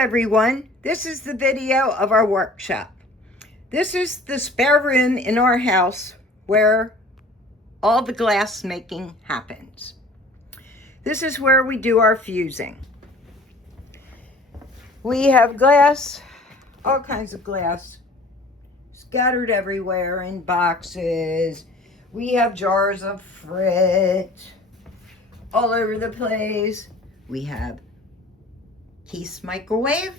everyone. This is the video of our workshop. This is the spare room in our house where all the glass making happens. This is where we do our fusing. We have glass, all kinds of glass, scattered everywhere in boxes. We have jars of frit all over the place. We have Keith's microwave,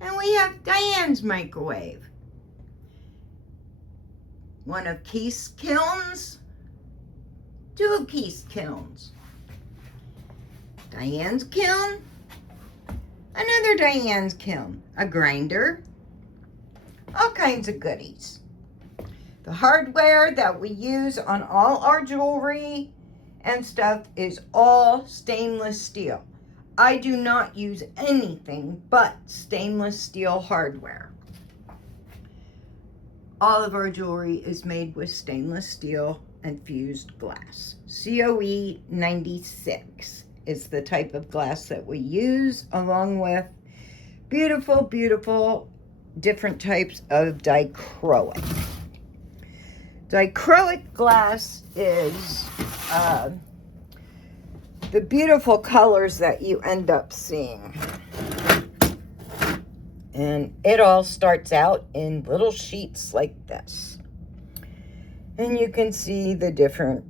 and we have Diane's microwave. One of Keith's kilns, two of Keith's kilns. Diane's kiln, another Diane's kiln, a grinder, all kinds of goodies. The hardware that we use on all our jewelry and stuff is all stainless steel. I do not use anything but stainless steel hardware. All of our jewelry is made with stainless steel and fused glass. COE 96 is the type of glass that we use, along with beautiful, beautiful different types of dichroic. Dichroic glass is the beautiful colors that you end up seeing. And it all starts out in little sheets like this. And you can see the different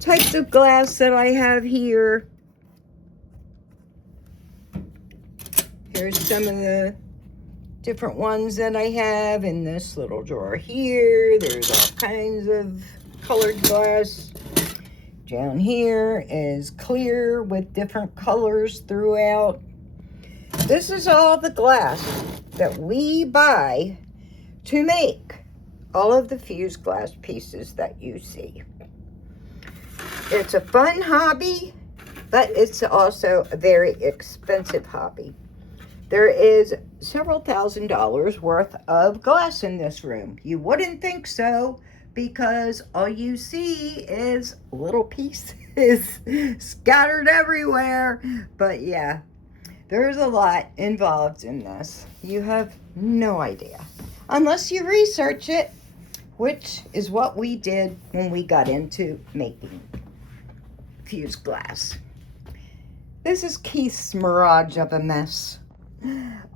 types of glass that I have here. Here's some of the different ones that I have in this little drawer here. There's all kinds of colored glass. Down here is clear with different colors throughout. This is all the glass that we buy to make all of the fused glass pieces that you see. It's a fun hobby, but it's also a very expensive hobby. There is several $1,000s worth of glass in this room. You wouldn't think so, because all you see is little pieces scattered everywhere. But yeah, there's a lot involved in this. You have no idea, unless you research it, which is what we did when we got into making fused glass. This is Keith's mirage of a mess.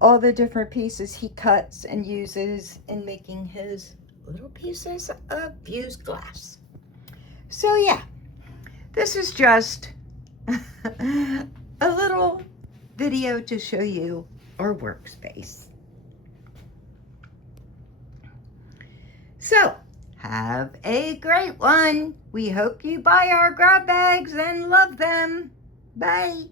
All the different pieces he cuts and uses in making his little pieces of fused glass. So yeah, this is just a little video to show you our workspace. So have a great one. We hope you buy our grab bags and love them. Bye.